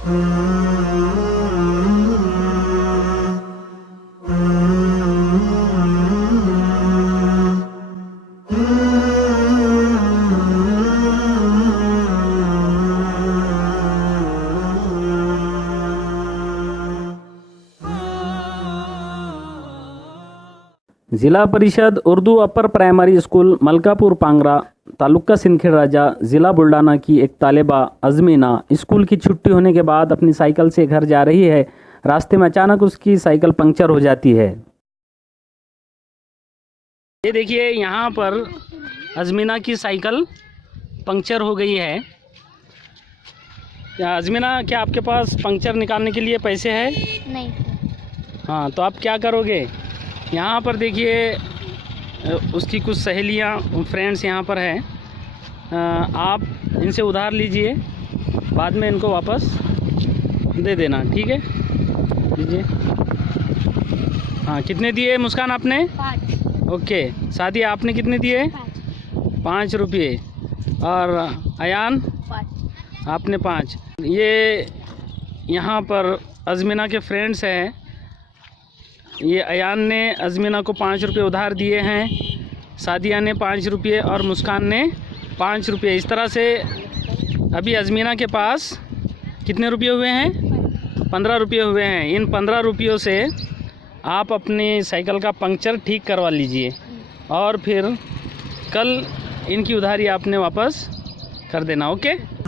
जिला Parishad Urdu upper primary school Malkapur Pangra taluka Sindkhed Raja ज़िला बुल्ढाना की एक तालिबा अज़मीना स्कूल की छुट्टी होने के बाद अपनी साइकिल से घर जा रही है। रास्ते में अचानक उसकी साइकिल पंक्चर हो जाती है। ये देखिए यहाँ पर अज़मीना की साइकिल पंक्चर हो गई है। अज़मीना, क्या आपके पास पंक्चर निकालने के लिए पैसे हैं? नहीं। हाँ, तो आप क्या करोगे? यहाँ पर देखिए उसकी कुछ सहेलियाँ, फ्रेंड्स यहाँ पर हैं। आप इनसे उधार लीजिए, बाद में इनको वापस दे देना, ठीक है? लीजिए। हाँ, कितने दिए मुस्कान आपने? 5। ओके। सादिया, आपने कितने दिए? 5 रुपये। और अयान? 5। आपने 5। ये यहाँ पर अज़मीना के फ्रेंड्स हैं। ये अयान ने अज़मीना को 5 रुपये उधार दिए हैं, सादिया ने 5 रुपये और मुस्कान ने 5 रुपये। इस तरह से अभी अज़मीना के पास कितने रुपये हुए हैं? 15 रुपये हुए हैं। इन 15 रुपयों से आप अपनी साइकिल का पंक्चर ठीक करवा लीजिए और फिर कल इनकी उधारी आपने वापस कर देना। ओके?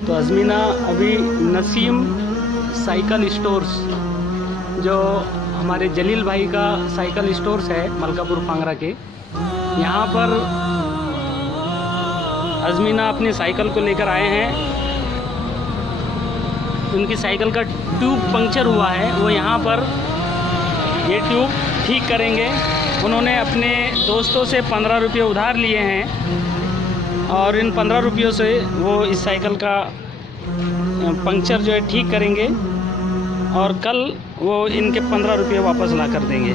तो अज़मीना अभी नसीम साइकिल स्टोर्स, जो हमारे जलील भाई का साइकिल स्टोर्स है मलकापुर पांगरा के, यहाँ पर अज़मीना अपनी साइकिल को लेकर आए हैं। उनकी साइकिल का ट्यूब पंक्चर हुआ है, वो यहाँ पर ये ट्यूब ठीक करेंगे। उन्होंने अपने दोस्तों से 15 रुपये उधार लिए हैं और इन 15 रुपयों से वो इस साइकिल का पंक्चर जो है ठीक करेंगे और कल वो इनके 15 रुपये वापस ला कर देंगे।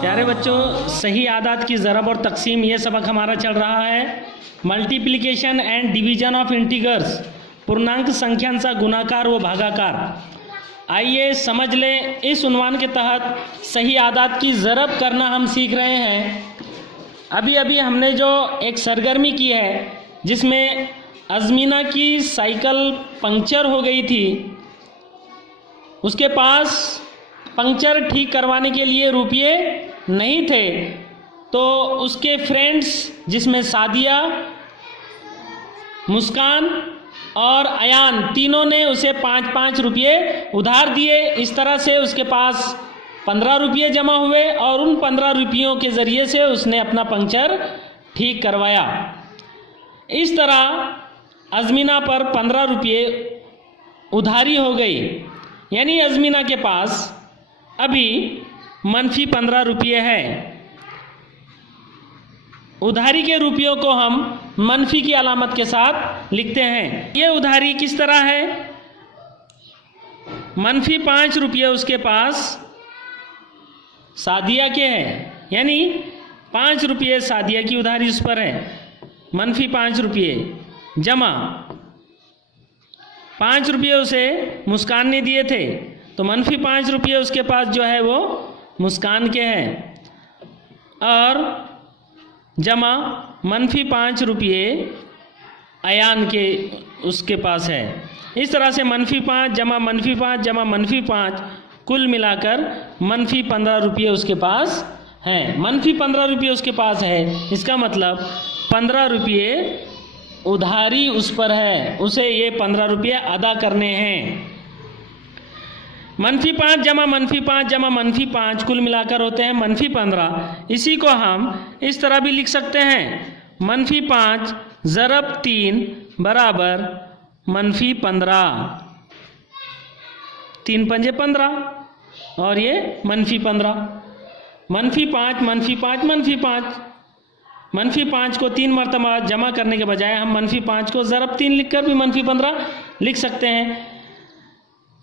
प्यारे बच्चों, सही आदात की ज़रब और तकसीम, ये सबक हमारा चल रहा है। Multiplication and division of integers, पूर्णांक संख्यांचा गुणाकार व भागाकार। आइए समझ लें, इस उन्वान के तहत सही आदात की ज़रब करना हम सीख रहे हैं। अभी अभी हमने जो एक सरगर्मी की है जिसमें अज़मीना की साइकिल पंक्चर हो गई थी, उसके पास पंक्चर ठीक करवाने के लिए रुपये नहीं थे, तो उसके फ्रेंड्स जिसमें सादिया, मुस्कान और अयान, तीनों ने उसे 5-5 रुपये उधार दिए। इस तरह से उसके पास 15 रुपये जमा हुए और उन 15 रुपयों के ज़रिए से उसने अपना पंक्चर ठीक करवाया। इस तरह अज़मीना पर 15 रुपये उधारी हो गई, यानी अज़मीना के पास अभी मनफी 15 रुपये है। उधारी के रुपयों को हम मनफी की अलामत के साथ लिखते हैं। ये उधारी किस तरह है? मनफी 5 रुपये उसके पास सादिया के हैं, यानी 5 रुपये सादिया की उधारी उस पर है। मनफी 5 रुपये जमा 5 रुपये उसे मुस्कान ने दिए थे, तो मनफी 5 रुपये उसके पास जो है वो मुस्कान के हैं, और जमा मनफी 5 रुपये अयान के उसके पास है। इस तरह से मनफी 5 जमा मनफी 5 जमा मनफी 5 कुल मिलाकर मनफी 15 रुपये उसके पास हैं। मनफी 15 रुपये उसके पास है, इसका मतलब 15 रुपये उधारी उस पर है, उसे ये 15 रुपये अदा करने हैं। मनफी 5 जमा मनफी 5 जमा मनफी 5 कुल मिलाकर होते हैं मनफी 15। इसी को हम इस तरह भी लिख सकते हैं, मनफी 5 ज़रब 3 बराबर मनफी 15। 3 पंजे 15 और ये -15, -5, -5, -5। -5 को 3 मरतबा जमा करने के बजाय हम -5 को ज़रब 3 लिखकर भी -15 लिख सकते हैं।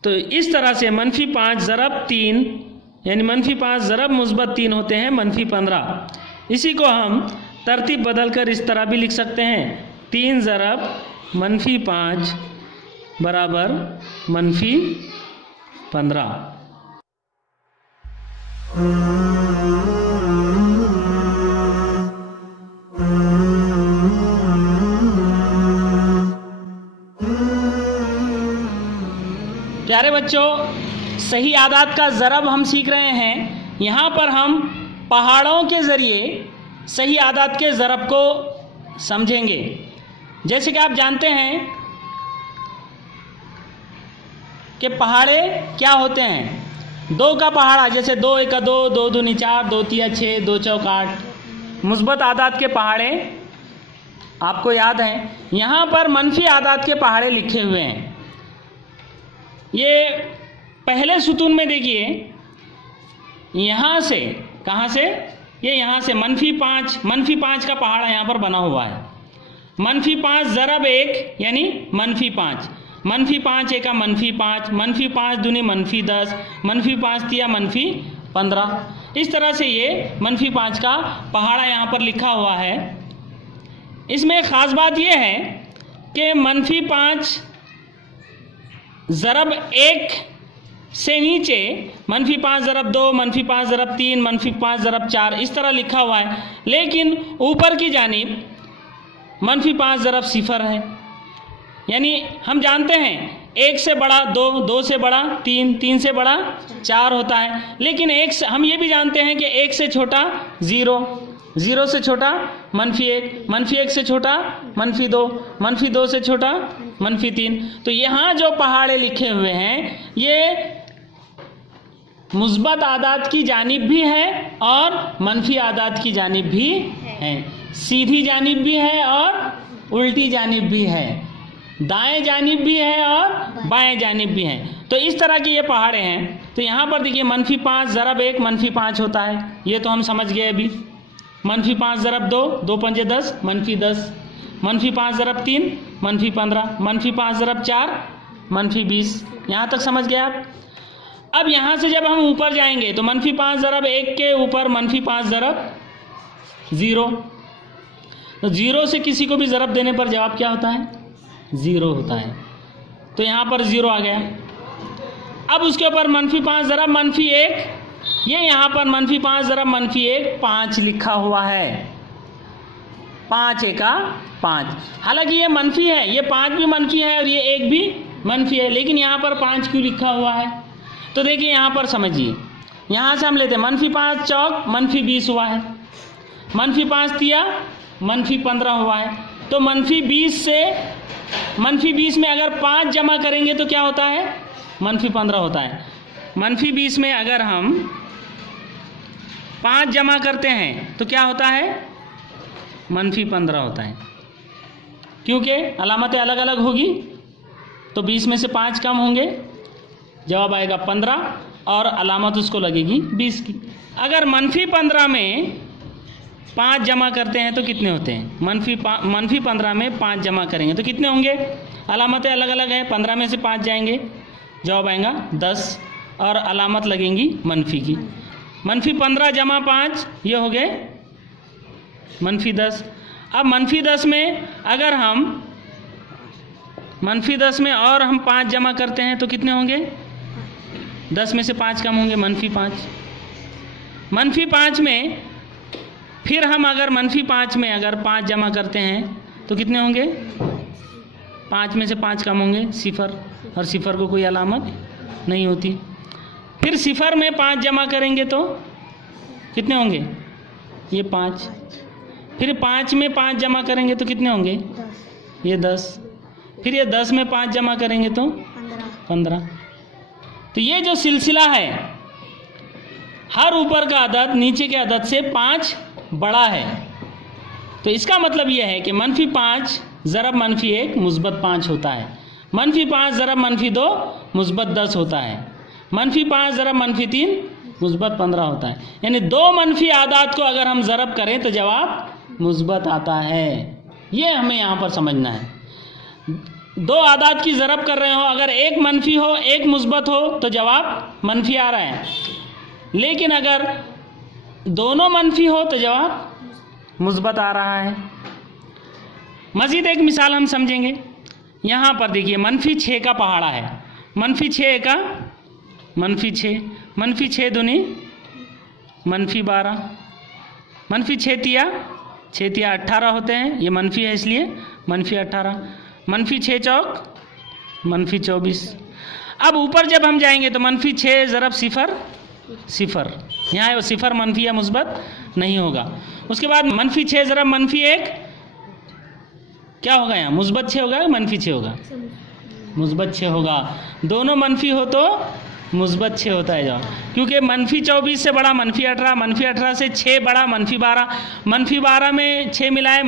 तो इस तरह से -5 ज़रब 3 यानी -5 ज़रब -3 होते हैं -15। इसी को हम तरतीब बदल कर इस तरह भी लिख सकते हैं, 3 ज़रब -5 बराबर -15। प्यारे बच्चों, सही आदात का ज़रब हम सीख रहे हैं। यहाँ पर हम पहाड़ों के ज़रिए सही आदात के ज़रब को समझेंगे। जैसे कि आप जानते हैं कि पहाड़े क्या होते हैं। 2 का पहाड़ा, जैसे 2 1 2, 2 2 4, 2 3 6, 2 4 8। मुस्बत आदात के पहाड़े आपको याद हैं। यहाँ पर मनफी आदात के पहाड़े लिखे हुए हैं। ये पहले सुतून में देखिए, यहाँ से, कहाँ से, ये यहाँ से -5 का पहाड़ा यहाँ पर बना हुआ है। -5 ज़रब 1 यानी -5, -5 एका -5, -5 दूनी -10, -5 तिया -15। इस तरह से ये -5 का पहाड़ा यहाँ पर लिखा हुआ है। इसमें ख़ास बात ये है कि -5 ज़रब 1 से नीचे -5 ज़रब 2, -5 ज़रब 3, -5 ज़रब 4 इस तरह लिखा हुआ है। लेकिन ऊपर की जानिब -5 ज़रब 0 है। यानी हम जानते हैं 1 से बड़ा 2, 2 से बड़ा 3, 3 से बड़ा 4 होता है। लेकिन हम ये भी जानते हैं कि 1 से छोटा 0, 0 से छोटा -1, -1 से छोटा -2, -2 से छोटा -3। तो यहाँ जो पहाड़े लिखे हुए हैं ये मुस्बत आदात की जानिब भी है और मनफी आदात की जानिब भी है। सीधी जानिब भी है और उल्टी जानिब भी है, दाएं जानिब भी है और बाएं जानिब भी है। तो इस तरह के ये पहाड़े हैं। तो यहाँ पर देखिए -5 ज़रब 1 -5 होता है, ये तो हम समझ गए अभी। -5 ज़रब 2, 2 पंजे 10, -10, -5 ज़रब 3, -15, -5 ज़रब 4, -20। यहाँ तक समझ गए आप। अब यहाँ से जब हम ऊपर जाएंगे तो -5 ज़रब 1 के ऊपर -5 ज़रब 0। तो 0 से किसी को भी ज़रब देने पर जवाब क्या होता है? 0 होता है। तो यहाँ पर 0 आ गया। अब उसके ऊपर -5 ज़रब -1, ये यहाँ पर -5 ज़रब -1 5 लिखा हुआ है। 5 एका 5। हालांकि ये मनफी है, ये 5 भी मनफी है और ये 1 भी मनफी है, लेकिन यहाँ पर 5 क्यों लिखा हुआ है? तो देखिए यहाँ पर समझिए, यहाँ से हम लेते हैं -5 चौक -20 हुआ है, -5 तिया -15 हुआ है। तो -20 से -20 में अगर 5 जमा करेंगे तो क्या होता है? -15 होता है। -20 में अगर हम 5 जमा करते हैं तो क्या होता है? -15 होता है। क्योंकि अलामतें अलग अलग होगी तो 20 में से 5 कम होंगे, जवाब आएगा 15 और अलामत उसको लगेगी 20 की। अगर -15 में 5 जमा करते हैं तो कितने होते हैं? -15 में 5 जमा करेंगे तो कितने होंगे? अलामतें अलग अलग हैं, 15 में से 5 जाएंगे, जवाब आएगा 10 और अलामत लगेंगी मनफी की। -15 जमा 5 ये हो गए -10। अब -10 में अगर हम -10 में और हम 5 जमा करते हैं तो कितने होंगे? 10 में से 5 कम होंगे, -5। -5 में फिर हम अगर -5 में अगर 5 जमा करते हैं तो कितने होंगे? 5 में से 5 कम होंगे, 0, और 0 को कोई अलामत नहीं होती। फिर 0 में 5 जमा करेंगे तो कितने होंगे? ये 5। फिर 5 में 5 जमा करेंगे तो कितने होंगे? ये 10। फिर ये 10 में 5 जमा करेंगे तो 15। तो ये जो सिलसिला है, हर ऊपर का अदद नीचे के अदद से 5 बड़ा है। तो इसका मतलब यह है कि -5 ज़रब -1 मुस्बत 5 होता है, -5 ज़रब -2 मुस्बत 10 होता है, -5 ज़रब -3 मुस्बत 15 होता है। यानी दो मनफी आदात को अगर हम ज़रब करें तो जवाब मुस्बत आता है। ये हमें यहाँ पर समझना है। दो आदात की ज़रब कर रहे हो, अगर एक मनफी हो एक मुस्बत हो तो जवाब मनफी आ रहा है, लेकिन अगर दोनों मनफी हो तो जवाब मुस्बत आ रहा है। मज़ीद एक मिसाल हम समझेंगे। यहाँ पर देखिए -6 का पहाड़ा है। -6 का -6, -6 दूनी -12, -6 तिया 18 होते हैं। ये मनफी है इसलिए -18, -6 चौक -24। अब ऊपर जब हम जाएंगे तो -6 ज़रब 0 0, यहाँ वो 0 मनफी या मुस्बत नहीं होगा। उसके बाद -6 ज़रब -1 क्या होगा? यहाँ मुस्बत 6 होगा, -6 होगा, मुस्बत 6 होगा। दोनों मनफी हो तो मुस्बत 6 होता है जवाब, क्योंकि -24 से बड़ा -18, -18 से 6 बड़ा -12, -12 में 6 मिलाए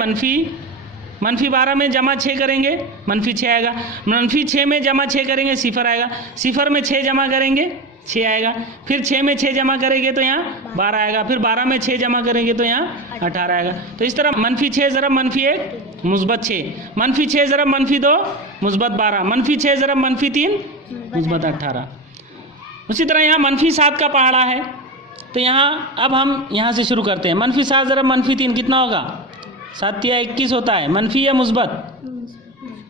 -12 में जमा 6 करेंगे -6 आएगा, -6 में जमा 6 करेंगे 0 आएगा, 0 में 6 जमा करेंगे 6 आएगा, फिर 6 में 6 जमा करेंगे तो यहाँ 12 आएगा, फिर 12 में 6 जमा करेंगे तो यहाँ 18 आएगा। तो इस तरह -6 ज़रब -1 मुस्बत 6, -6 ज़रब -2 मुस्बत 12, -6 ज़रब -3 मुस्बत 18। उसी तरह यहाँ -7 का पहाड़ा है। तो यहाँ अब हम यहाँ से शुरू करते हैं। -7 ज़रब -3 कितना होगा? 7 तिया 21 होता है। मनफी या मुस्बत?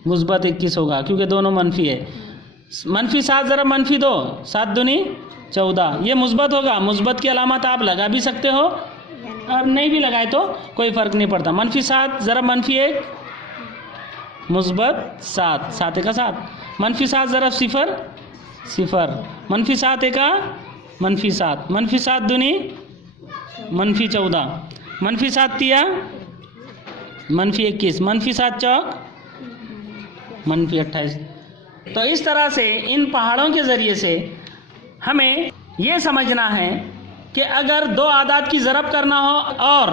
मुस्बत 21 होगा, क्योंकि दोनों मनफी है। -7 ज़रब -2 7 दूनी 14, ये मुस्बत होगा। मुस्बत की अलामत आप लगा भी सकते हो और नहीं भी लगाए तो कोई फ़र्क नहीं पड़ता। -7 ज़रब -1 मुस्बत 7, 7 एका 7, -7 ज़रब 0 0, -7 एका -7, -7 दूनी -14, -7 तिया -21, -7 चौक -28। तो इस तरह से इन पहाड़ों के ज़रिए से हमें ये समझना है कि अगर दो आदात की ज़रब करना हो और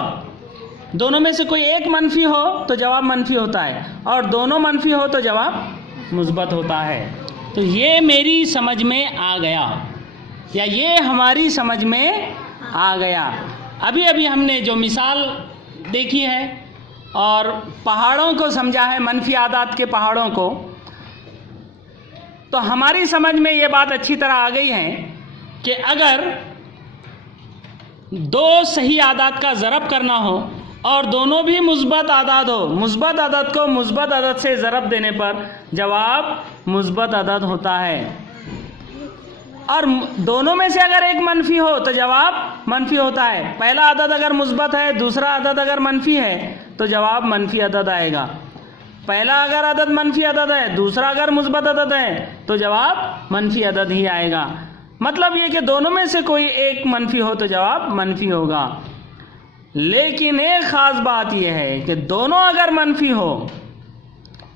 दोनों में से कोई एक मनफी हो तो जवाब मनफी होता है, और दोनों मनफी हो तो जवाब मुस्बत होता है। तो ये मेरी समझ में आ गया, या ये हमारी समझ में आ गया। अभी अभी हमने जो मिसाल देखी है और पहाड़ों को समझा है, मनफी आदात के पहाड़ों को, तो हमारी समझ में ये बात अच्छी तरह आ गई है कि अगर दो सही आदात का ज़रब करना हो और दोनों भी मुस्बत आदात हो, मुस्बत आदात को मुस्बत आदात से ज़रब देने पर जवाब मुस्बत आदात होता है, और दोनों में से अगर एक मनफी हो तो जवाब मनफी होता है। पहला आदत अगर मुस्बत है, दूसरा आदत अगर मनफी है तो जवाब मनफी आदत आएगा। पहला अगर आदत मनफी आदत है, दूसरा अगर मुस्बत आदत है तो जवाब मनफी आदत ही आएगा। मतलब ये कि दोनों में से कोई एक मनफी हो तो जवाब मनफी होगा। लेकिन एक ख़ास बात यह है कि दोनों अगर मनफी हो,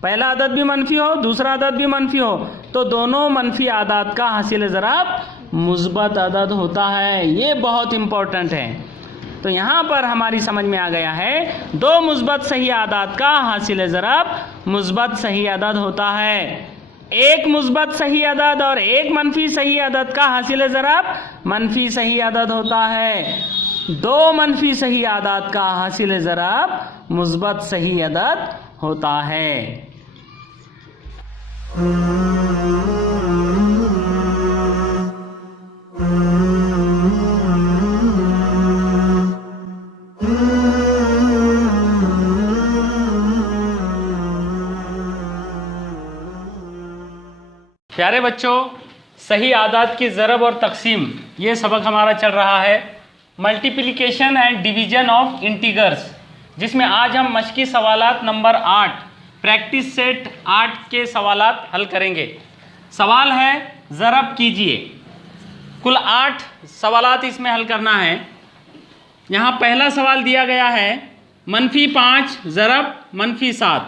पहला आदत भी मनफी हो, दूसरा आदत भी मनफी हो, तो दोनों मनफी आदत का हासिल ज़रब मुस्बत आदत होता है। ये बहुत इम्पोर्टेंट है। तो यहाँ पर हमारी समझ में आ गया है, दो मुस्बत सही आदात का हासिल ज़रब मुस्बत सही आदत होता है। एक मुस्बत सही आदत और एक मनफी सही आदत का हासिल ज़रब मनफी सही आदत होता है। दो मनफी सही आदात का हासिल ज़रब मुस्बत सही आदत होता है। प्यारे बच्चों, सही आदात की ज़रब और तकसीम, ये सबक हमारा चल रहा है multiplication and division of integers, जिसमें आज हम मश्की सवालात नंबर 8 प्रैक्टिस सेट 8 के सवालात हल करेंगे। सवाल है ज़रब कीजिए। कुल 8 सवालात इसमें हल करना है। यहाँ पहला सवाल दिया गया है -5 ज़रब -7।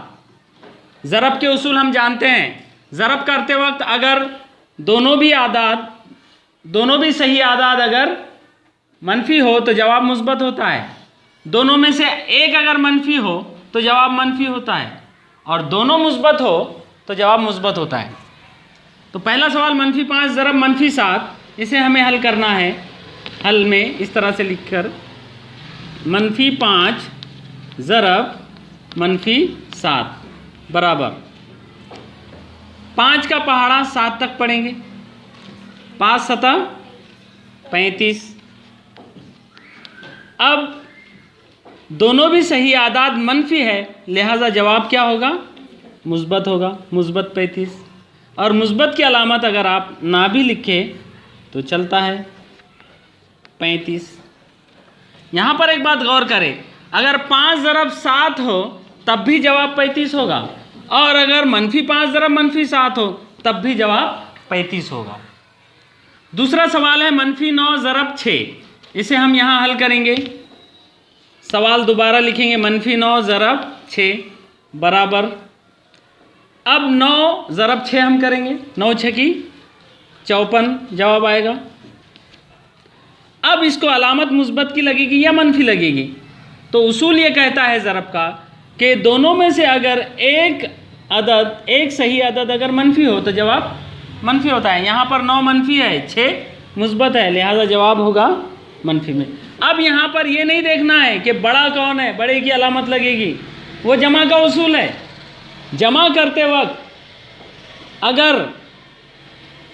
ज़रब के उसूल हम जानते हैं। ज़रब करते वक्त अगर दोनों भी सही आदाद अगर मनफी हो तो जवाब मुस्बत होता है। दोनों में से एक अगर मनफी हो तो जवाब मनफी होता है, और दोनों मुस्बत हो तो जवाब मुस्बत होता है। तो पहला सवाल -5 ज़रब -7, इसे हमें हल करना है। हल में इस तरह से लिखकर -5 ज़रब -7 बराबर 5 का पहाड़ा 7 तक पढ़ेंगे, 5 सता 35। अब दोनों भी सही आदाद मनफी है, लिहाजा जवाब क्या होगा? मुस्बत होगा, मुस्बत 35। और मुस्बत की अलामत अगर आप ना भी लिखें तो चलता है 35। यहाँ पर एक बात गौर करें, अगर 5 ज़रब 7 हो तब भी जवाब 35 होगा, और अगर -5 ज़रब -7 हो तब भी जवाब 35 होगा। दूसरा सवाल है -9 ज़रब 6। इसे हम यहाँ हल करेंगे। सवाल दोबारा लिखेंगे, -9 ज़रब 6 बराबर, अब 9 ज़रब 6 हम करेंगे, 9 6 की 54 जवाब आएगा। अब इसको अलामत मुस्बत की लगेगी या मनफी लगेगी? तो उसूल ये कहता है ज़रब का कि दोनों में से अगर एक सही अदद अगर मनफी हो तो जवाब मनफी होता है। यहाँ पर 9 मनफी है, 6 मुस्बत है, लिहाजा जवाब होगा मनफी में। अब यहाँ पर ये नहीं देखना है कि बड़ा कौन है, बड़े की अलामत लगेगी, वो जमा का उसूल है। जमा करते वक्त अगर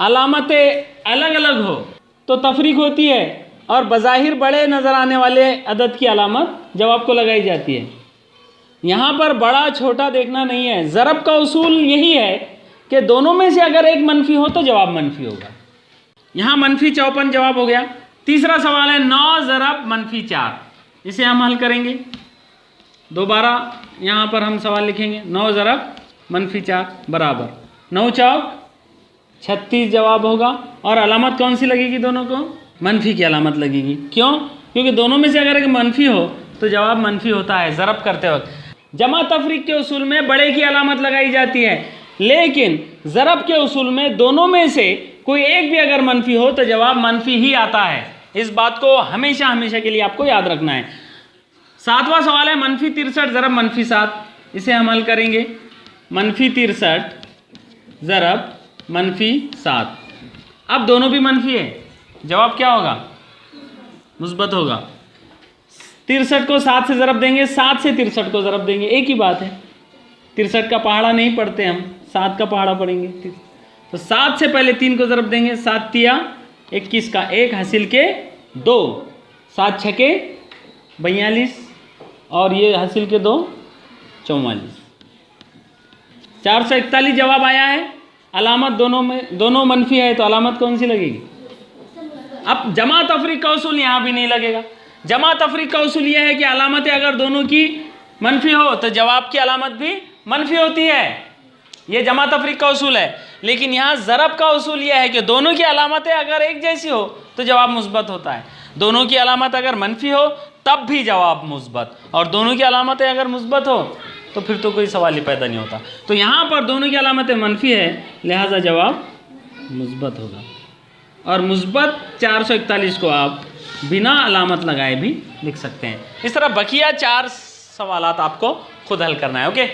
अलामतें अलग अलग हो तो तफरीक होती है, और बज़ाहिर बड़े नज़र आने वाले अदद की अलामत जवाब को लगाई जाती है। यहाँ पर बड़ा छोटा देखना नहीं है। ज़रब का उसूल यही है कि दोनों में से अगर एक मनफी हो तो जवाब मनफी होगा। यहाँ -54 जवाब हो गया। तीसरा सवाल है 9 ज़रब -4। इसे हम हल करेंगे। दोबारा यहाँ पर हम सवाल लिखेंगे, 9 ज़रब -4 बराबर 9 चौक 36 जवाब होगा। और अलामत कौन सी लगेगी? दोनों को मनफी की अलामत लगेगी। क्यों? क्योंकि दोनों में से अगर एक मनफी हो तो जवाब मनफी होता है। ज़रब करते वक्त जमा तफरीक के उसूल में बड़े की अलामत लगाई जाती है, लेकिन ज़रब के उसूल में दोनों में से कोई एक भी अगर मनफी हो तो जवाब मनफी ही आता है। इस बात को हमेशा हमेशा के लिए आपको याद रखना है। सातवां सवाल है -63 ज़रब -7। इसे हम हल करेंगे। -63 ज़रब -7। अब दोनों भी मनफी है, जवाब क्या होगा? मुस्बत होगा। 63 को 7 से ज़रब देंगे, 7 से 63 को ज़रब देंगे, एक ही बात है। 63 का पहाड़ा नहीं पढ़ते हम, 7 का पहाड़ा पढ़ेंगे। तो 7 से पहले 3 को ज़रब देंगे, 7 तिया 21 का 1 हासिल के 2, 7 छके 42, और ये हासिल के 2 44, 441 जवाब आया है। अलामत दोनों मनफी है, तो अलामत कौन सी लगेगी? अब जमा तफरीक का उसूल यहाँ भी नहीं लगेगा। जमा तफरीक का उसूल यह है कि अलामतें अगर दोनों की मनफी हो तो जवाब की अलामत भी मनफी होती है। ये जमा तफरीक का उसूल है। लेकिन यहाँ ज़रब का उसूल यह है कि दोनों की अलामतें अगर एक जैसी हो तो जवाब मुस्बत होता है। दोनों की अलामत अगर मनफी हो तब भी जवाब मुस्बत, और दोनों की अलामतें अगर मुस्बत हो तो फिर तो कोई सवाल ही पैदा नहीं होता। तो यहाँ पर दोनों की अलामतें मनफी है, लिहाजा जवाब मुस्बत होगा। और मुस्बत 441 को आप बिना अलामत लगाए भी लिख सकते हैं। इस तरह बकिया 4 सवालात आपको खुद हल करना है। ओके।